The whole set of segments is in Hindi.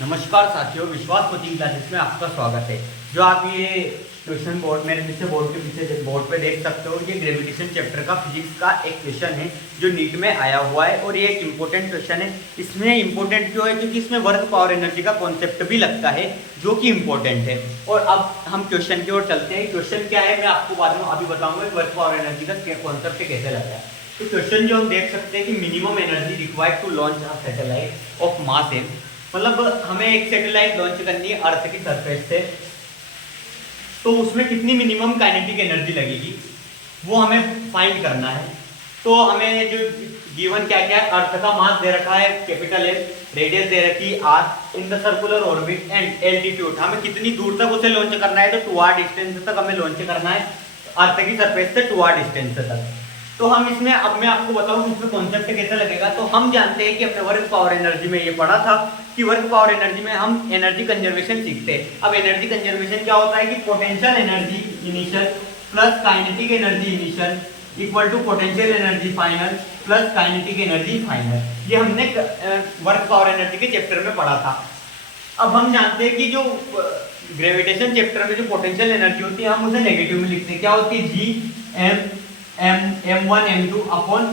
नमस्कार साथियों, विश्वास कोचिंग क्लासेस में आपका स्वागत है। जो आप ये क्वेश्चन बोर्ड मेरे पीछे बोर्ड के पीछे बोर्ड पे देख सकते हो, ये ग्रेविटेशन चैप्टर का फिजिक्स का एक क्वेश्चन है जो नीट में आया हुआ है और ये एक इम्पोर्टेंट क्वेश्चन है। इसमें इम्पोर्टेंट क्यों है? क्योंकि इसमें वर्क पावर एनर्जी का कॉन्सेप्ट भी लगता है जो कि इम्पोर्टेंट है। और अब हम क्वेश्चन की ओर चलते हैं। क्वेश्चन क्या है मैं आपको बाद में अभी बताऊंगा। वर्क पावर एनर्जी का कॉन्सेप्ट कैसे लगा है। तो क्वेश्चन जो हम देख सकते हैं कि minimum energy required to launch a satellite of mass m, मतलब हमें एक सैटेलाइट लॉन्च करनी है अर्थ की सरफेस से, तो उसमें कितनी मिनिमम काइनेटिक एनर्जी लगेगी वो हमें फाइंड करना है। तो हमें जो गिवन क्या क्या है, अर्थ का मास दे रखा है कैपिटल एम, रेडियस दे रखी है r in the circular orbit and altitude, हमें कितनी दूर तक उसे लॉन्च करना है। तो 2r डिस्टेंस तक हमें लॉन्च करना है अर्थ की सरफेस से 2r डिस्टेंस तक। तो हम इसमें अब मैं आपको बताऊं इसमें कॉन्सेप्ट कैसे लगेगा। तो हम जानते हैं कि हमने वर्क पावर एनर्जी में ये पढ़ा था कि वर्क पावर एनर्जी में हम एनर्जी कंजर्वेशन सीखते हैं। अब एनर्जी कंजर्वेशन क्या होता है कि potential energy initial plus kinetic energy initial equal to potential energy final plus kinetic energy final. ये हमने वर्क पावर एनर्जी के चैप्टर में पढ़ा था। अब हम जानते हैं कि जो ग्रेविटेशन चैप्टर में जो पोटेंशियल एनर्जी होती है हम उसे नेगेटिव में लिखते हैं। क्या होती है? जी m1 m2 अपॉन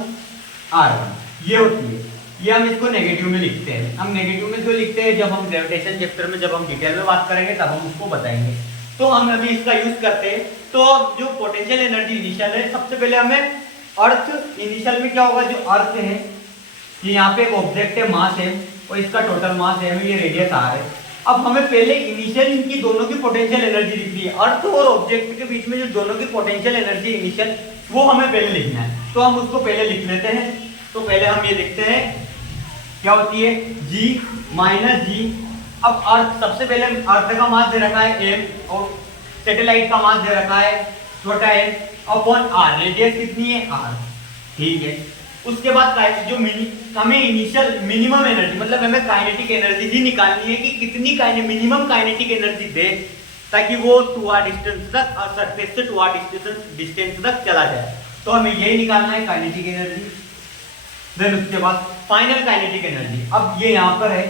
r1 ये होती है। ये हम इसको नेगेटिव में लिखते हैं। हम नेगेटिव में क्यों लिखते हैं? जब हम ग्रेविटेशन चैप्टर में जब हम डिटेल में बात करेंगे तब हम उसको बताएंगे। तो हम अभी इसका यूज करते हैं। तो जो पोटेंशियल एनर्जी इनिशियल है, सबसे पहले हमें अर्थ इनिशियल में क्या होगा, जो अर्थ है कि यहाँ पे एक ऑब्जेक्ट है मास है और इसका टोटल मास है, ये रेडियस आर है। अब हमें पहले इनिशियल इनकी दोनों की पोटेंशियल एनर्जी लिखनी है। अर्थ और ऑब्जेक्ट के बीच में जो दोनों की पोटेंशियल एनर्जी इनिशियल वो हमें पहले लिखना है। तो हम उसको पहले लिख लेते हैं। तो पहले हम ये लिखते हैं क्या होती है G माइनस जी। अब अर्थ सबसे पहले अर्थ का मास दे रखा है m और सैटेलाइट का मास दे रखा है छोटा m अपॉन r, रेडियस कितनी है r, ठीक है। उसके बाद जो हमें इनिशियल मिनिमम एनर्जी मतलब हमें काइनेटिक एनर्जी ही निकालनी है कि कितनी मिनिमम काइनेटिक एनर्जी दे ताकि वो 2r डिस्टेंस तक सरफेस से 2r डिस्टेंस तक चला जाए। तो हमें यही निकालना है काइनेटिक एनर्जी। देन उसके बाद फाइनल काइनेटिक एनर्जी। अब ये यहाँ पर है,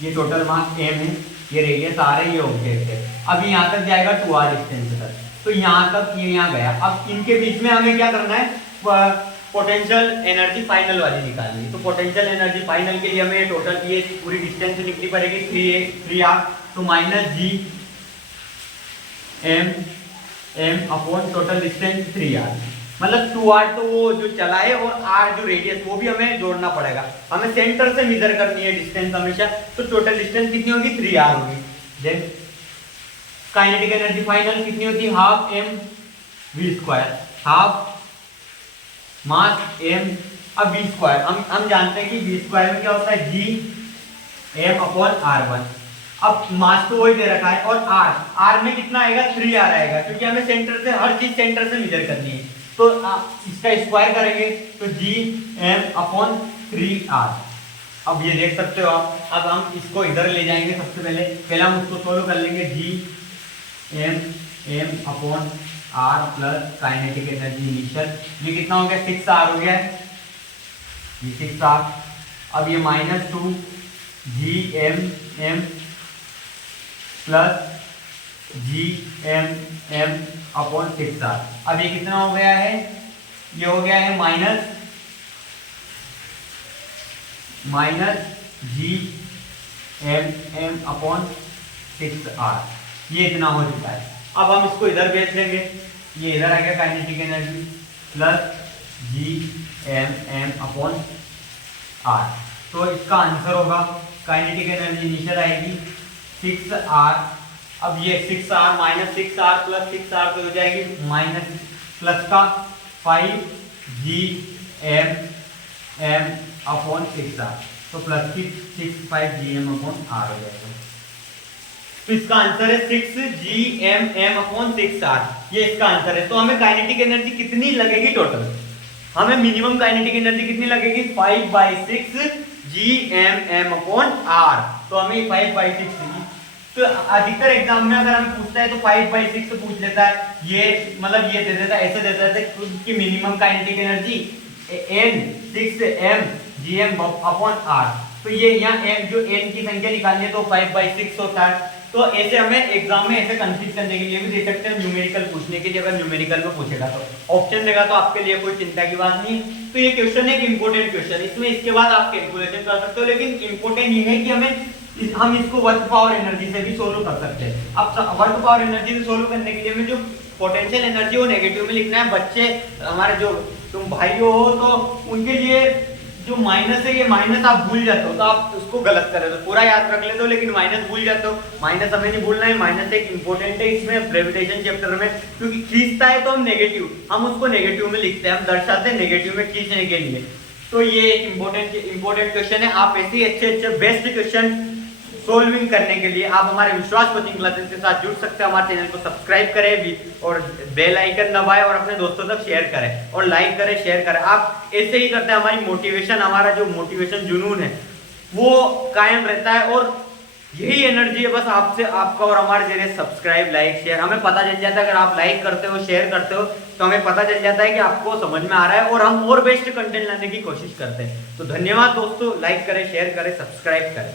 ये टोटल मास m है, ये रेडियस r है, ये ऑब्जेक्ट है। अब यहाँ तक जाएगा 2r डिस्टेंस तक, तो यहाँ तक ये यहाँ गया। अब इनके बीच में हमें क्या करना है, पोटेंशियल एनर्जी फाइनल वाली निकालनी है। तो पोटेंशियल एनर्जी फाइनल के लिए हमें टोटल ये पूरी डिस्टेंस निकली पड़ेगी 3r, तो माइनस जी m upon total distance 3r, मतलब 2r तो वो जो चला है और r जो रेडियस वो भी हमें जोड़ना पड़ेगा। हमें सेंटर से मेजर करनी है डिस्टेंस हमेशा, तो टोटल डिस्टेंस कितनी होगी 3r होगी। देन काइनेटिक एनर्जी फाइनल कितनी होती है, half m v square, half मास m अब v स्क्वायर। हम जानते हैं कि v स्क्वायर में क्या होता है g m अपॉन r1। अब मास तो वही दे रखा है और r में कितना आएगा 3r आएगा, क्योंकि हमें सेंटर से हर चीज सेंटर से मेजर करनी है। तो इसका स्क्वायर करेंगे तो g m अपॉन 3r। अब ये देख सकते हो आप। अब हम इसको इधर ले जाएंगे। सबसे पहले हम उसको सोल्व कर लेंगे। g m upon r plus kinetic energy initial, ये कितना हो गया 6r हो गया है, ये 6r। अब ये minus 2 g m plus g m upon 6r। अब ये कितना हो गया है, ये हो गया है minus g m upon 6r, ये इतना हो चुका है। अब हम इसको इधर भेज देंगे, ये इधर आ गया kinetic energy plus g m upon r। तो इसका आंसर होगा काइनेटिक एनर्जी इनिशियल आएगी 6r। अब ये 6r minus 6r plus 6r तो हो जाएगी माइनस प्लस का 5 g m अपॉन 6r, तो प्लस की 5 g m अपॉन r हो जाएगा। तो इसका आंसर है 6 g m अपॉन 6r, ये इसका आंसर है। तो हमें काइनेटिक एनर्जी कितनी लगेगी टोटल, हमें मिनिमम काइनेटिक एनर्जी कितनी लगेगी 5/6 g m अपॉन r। तो हमें 5/6, तो अधिकतर एग्जाम में अगर हमें पूछता है तो 5/6 पूछ लेता है, ये मतलब ये दे देता है, ऐसे दे देता है कि minimum kinetic energy n 6 m gm upon r। तो ये यहाँ m जो n की संख्या निकालनी है तो 5/6 होता है। तो ऐसे हमें एग्जाम में ऐसे कंफ्यूज करने के लिए भी दे सकते हैं, न्यूमेरिकल पूछने के लिए अगर न्यूमेरिकल में पूछेगा तो ऑप्शन देगा तो आपके लिए कोई चिंता की बात नहीं। तो ये क्वेश्चन है एक इंपॉर्टेंट क्वेश्चन, इसमें इसके बाद आप कैलकुलेशन कर सकते हो, लेकिन इंपॉर्टेंट ये है कि हम इसको वर्क पावर एनर्जी से भी सोल्व कर सकते हैं। अब वर्क पावर एनर्जी से सोल्व करने के लिए हमें जो पोटेंशियल एनर्जी वो नेगेटिव में लिखना है। बच्चे हमारे जो तुम भाइयों हो तो उनके लिए जो माइनस है, ये माइनस आप भूल जाते हो तो आप उसको गलत कर रहे हो, तो पूरा याद रख लेते हो लेकिन माइनस भूल जाते हो। माइनस हमें नहीं भूलना है, माइनस एक इंपॉर्टेंट है इसमें ग्रेविटेशन चैप्टर में, क्योंकि खींचता है तो हम नेगेटिव, हम उसको नेगेटिव में लिखते हैं, हम दर्शाते हैं नेगेटिव में खींचने के लिए। तो ये एक इंपॉर्टेंट क्वेश्चन है। आप ऐसे ही अच्छे बेस्ट क्वेश्चन सोल्विंग करने के लिए आप हमारे विश्वास कोचिंग क्लासेस के साथ जुड़ सकते हैं। हमारे चैनल को सब्सक्राइब करें भी और बेल आइकन दबाएं और अपने दोस्तों तक शेयर करें और लाइक करें, शेयर करें। आप ऐसे ही करते हैं, हमारी मोटिवेशन, हमारा जो मोटिवेशन जुनून है वो कायम रहता है। और यही एनर्जी है बस आपसे, आपका और हमारे जरिए सब्सक्राइब, लाइक, शेयर। हमें पता चल जाता है अगर आप लाइक करते हो, शेयर करते हो तो हमें पता चल जाता है कि आपको समझ में आ रहा है और हम और बेस्ट कंटेंट लाने की कोशिश करते हैं। तो धन्यवाद दोस्तों, लाइक करें, शेयर करें, सब्सक्राइब करें।